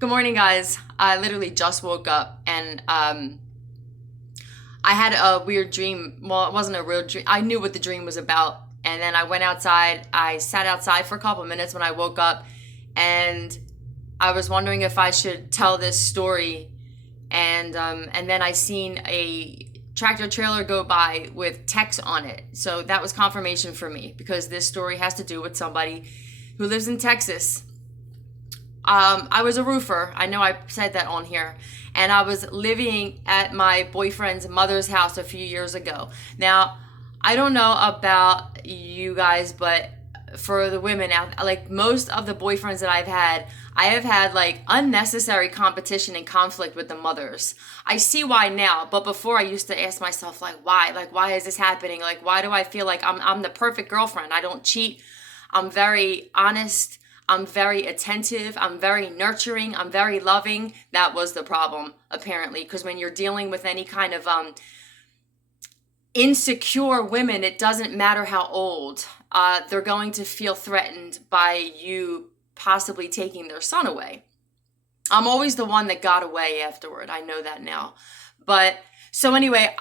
Good morning, guys. I literally just woke up and I had a weird dream. Well, it wasn't a real dream. I knew what the dream was about. And then I went outside. I sat outside for a couple of minutes when I woke up, and I was wondering if I should tell this story. And then I seen a tractor trailer go by with text on it. So that was confirmation for me because this story has to do with somebody who lives in Texas. I was a roofer. I know I said that on here. And I was living at my boyfriend's mother's house a few years ago. Now, I don't know about you guys, but for the women out, like most of the boyfriends that I have had like unnecessary competition and conflict with the mothers. I see why now, but before I used to ask myself like why? Like why is this happening? Like why do I feel like I'm the perfect girlfriend? I don't cheat. I'm very honest. I'm very attentive. I'm very nurturing. I'm very loving. That was the problem, apparently, because when you're dealing with any kind of insecure women, it doesn't matter how old, they're going to feel threatened by you possibly taking their son away. I'm always the one that got away afterward. I know that now. But so anyway,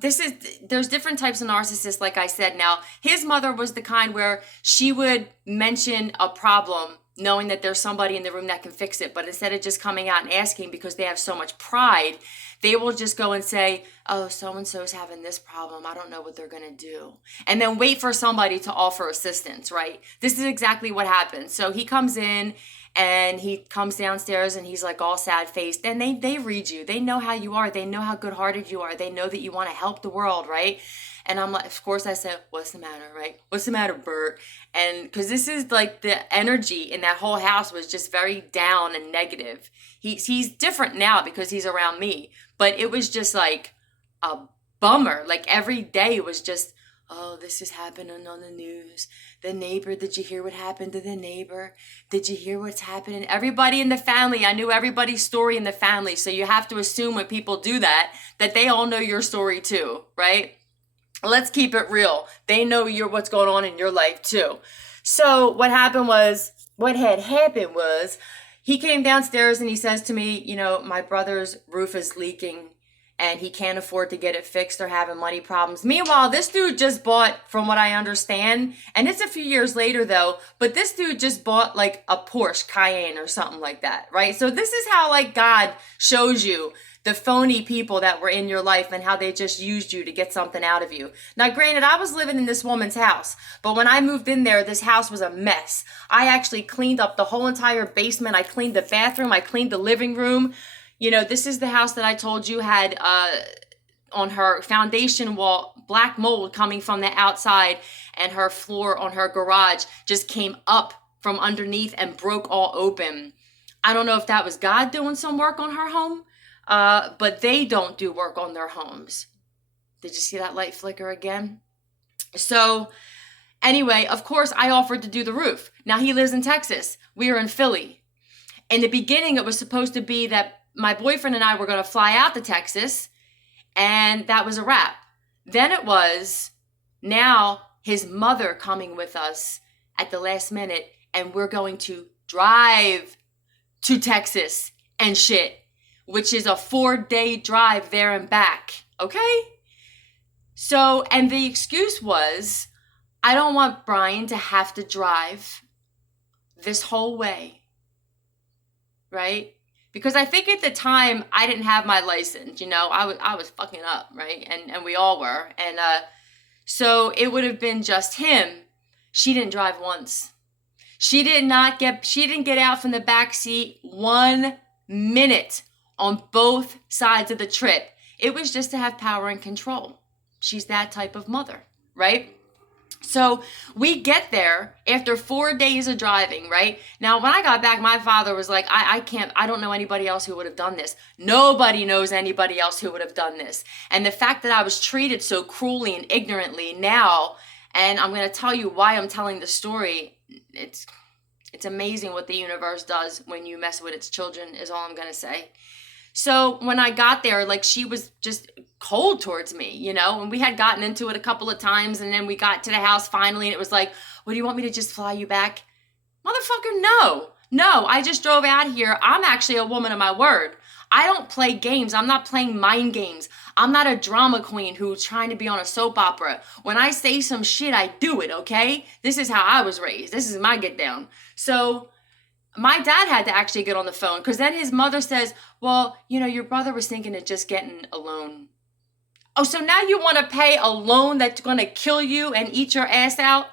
there's different types of narcissists, like I said. Now, his mother was the kind where she would mention a problem knowing that there's somebody in the room that can fix it. But instead of just coming out and asking because they have so much pride, they will just go and say, oh, so-and-so's having this problem. I don't know what they're going to do. And then wait for somebody to offer assistance, right? This is exactly what happens. So he comes in and he comes downstairs and he's like all sad faced, and they read you. They know how you are. They know how good hearted you are. They know that you want to help the world, right? And I'm like, of course I said, what's the matter, right? What's the matter, Bert? And because this is like the energy in that whole house was just very down and negative. He's different now because he's around me, but it was just like a bummer. Like every day was just, oh, this is happening on the news. The neighbor, did you hear what happened to the neighbor? Did you hear what's happening? Everybody in the family, I knew everybody's story in the family. So you have to assume when people do that they all know your story too, right? Let's keep it real. They know what's going on in your life too. So what had happened was he came downstairs and he says to me, my brother's roof is leaking and he can't afford to get it fixed. They're having money problems. Meanwhile, this dude just bought, from what I understand, and it's a few years later though, but this dude just bought like a Porsche Cayenne or something like that, right? So this is how like God shows you the phony people that were in your life and how they just used you to get something out of you. Now, granted, I was living in this woman's house, but when I moved in there, this house was a mess. I actually cleaned up the whole entire basement. I cleaned the bathroom. I cleaned the living room. This is the house that I told you had on her foundation wall, black mold coming from the outside, and her floor on her garage just came up from underneath and broke all open. I don't know if that was God doing some work on her home, but they don't do work on their homes. Did you see that light flicker again? So anyway, of course, I offered to do the roof. Now, he lives in Texas. We were in Philly. In the beginning, it was supposed to be that my boyfriend and I were going to fly out to Texas, and that was a wrap. Then it was now his mother coming with us at the last minute, and we're going to drive to Texas and shit, which is a 4-day drive there and back. Okay? So, and the excuse was, I don't want Brian to have to drive this whole way. Right? Because I think at the time I didn't have my license, I was fucking up, right? And we all were. And so it would have been just him. She didn't drive once. She didn't get out from the back seat 1 minute on both sides of the trip. It was just to have power and control. She's that type of mother, right? So we get there after 4 days of driving, right? Now, when I got back, my father was like, I don't know anybody else who would have done this. Nobody knows anybody else who would have done this. And the fact that I was treated so cruelly and ignorantly now, and I'm going to tell you why I'm telling the story, it's amazing what the universe does when you mess with its children, is all I'm going to say. So when I got there, like, she was just cold towards me, and we had gotten into it a couple of times, and then we got to the house finally, and it was like, well, do you want me to just fly you back? Motherfucker, no. No, I just drove out here. I'm actually a woman of my word. I don't play games. I'm not playing mind games. I'm not a drama queen who's trying to be on a soap opera. When I say some shit, I do it, okay? This is how I was raised. This is my get down. So my dad had to actually get on the phone because then his mother says, well, your brother was thinking of just getting a loan. Oh, so now you want to pay a loan that's going to kill you and eat your ass out?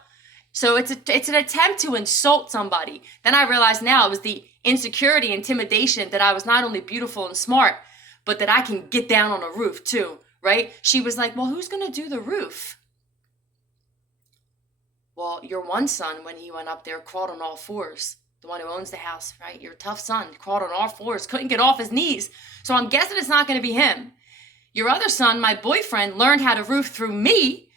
So it's an attempt to insult somebody. Then I realized now it was the insecurity, intimidation that I was not only beautiful and smart, but that I can get down on a roof too, right? She was like, well, who's going to do the roof? Well, your one son, when he went up there, crawled on all fours. The one who owns the house, right? Your tough son crawled on all fours, couldn't get off his knees. So I'm guessing it's not going to be him. Your other son, my boyfriend, learned how to roof through me.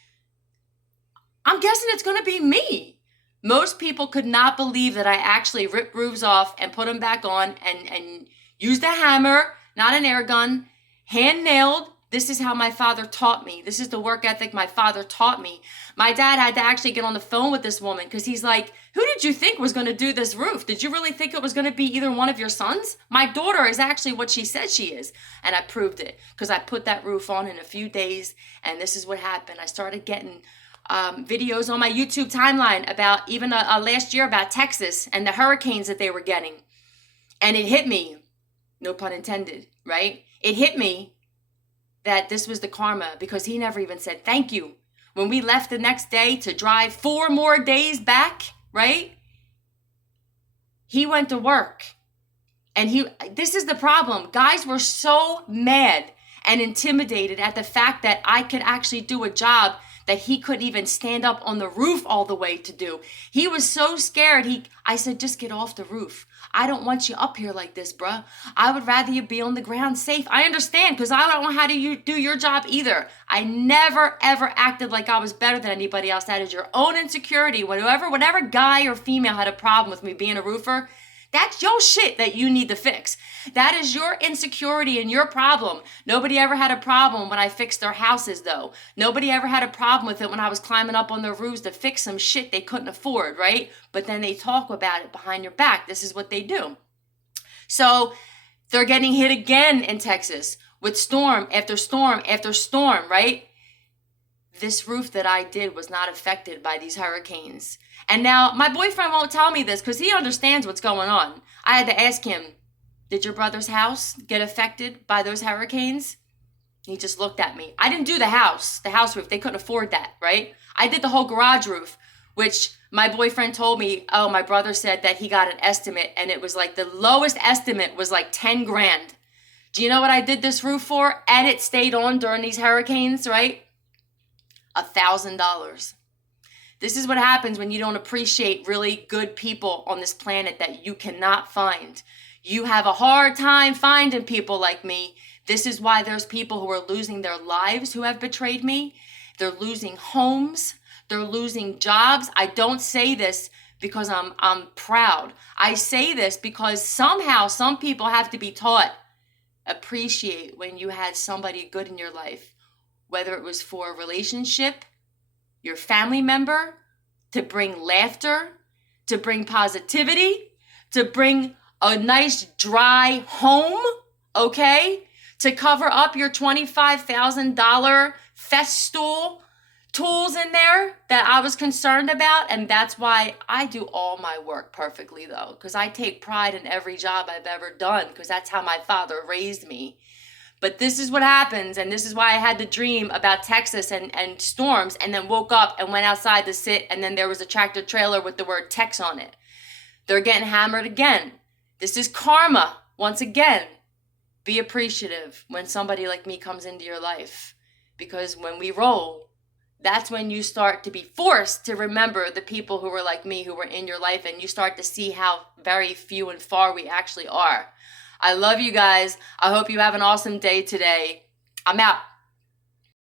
I'm guessing it's going to be me. Most people could not believe that I actually ripped roofs off and put them back on and used a hammer, not an air gun, hand nailed. This is how my father taught me. This is the work ethic my father taught me. My dad had to actually get on the phone with this woman because he's like, who did you think was going to do this roof? Did you really think it was going to be either one of your sons? My daughter is actually what she said she is. And I proved it because I put that roof on in a few days. And this is what happened. I started getting videos on my YouTube timeline about even last year about Texas and the hurricanes that they were getting. And it hit me, no pun intended, right? It hit me that this was the karma because he never even said thank you. When we left the next day to drive 4 more days back, right? He went to work. And this is the problem. Guys were so mad and intimidated at the fact that I could actually do a job that he couldn't even stand up on the roof all the way to do. He was so scared. I said, just get off the roof. I don't want you up here like this, bruh. I would rather you be on the ground safe. I understand, because I don't know how to do your job either. I never, ever acted like I was better than anybody else. That is your own insecurity. Whatever guy or female had a problem with me being a roofer, that's your shit that you need to fix. That is your insecurity and your problem. Nobody ever had a problem when I fixed their houses, though. Nobody ever had a problem with it when I was climbing up on their roofs to fix some shit they couldn't afford, right? But then they talk about it behind your back. This is what they do. So they're getting hit again in Texas with storm after storm after storm, right? This roof that I did was not affected by these hurricanes. And now my boyfriend won't tell me this because he understands what's going on. I had to ask him, did your brother's house get affected by those hurricanes? He just looked at me. I didn't do the house roof. They couldn't afford that, right? I did the whole garage roof, which my boyfriend told me, oh, my brother said that he got an estimate and it was like the lowest estimate was like 10 grand. Do you know what I did this roof for? And it stayed on during these hurricanes, right? $1,000. This is what happens when you don't appreciate really good people on this planet that you cannot find. You have a hard time finding people like me. This is why there's people who are losing their lives who have betrayed me. They're losing homes. They're losing jobs. I don't say this because I'm proud. I say this because somehow some people have to be taught. Appreciate when you had somebody good in your life. Whether it was for a relationship, your family member, to bring laughter, to bring positivity, to bring a nice dry home, okay? To cover up your $25,000 Festool tools in there that I was concerned about. And that's why I do all my work perfectly, though, because I take pride in every job I've ever done, because that's how my father raised me. But this is what happens, and this is why I had the dream about Texas and storms, and then woke up and went outside to sit, and then there was a tractor trailer with the word Tex on it. They're getting hammered again. This is karma. Once again, be appreciative when somebody like me comes into your life, because when we roll, that's when you start to be forced to remember the people who were like me, who were in your life, and you start to see how very few and far we actually are. I love you guys. I hope you have an awesome day today. I'm out.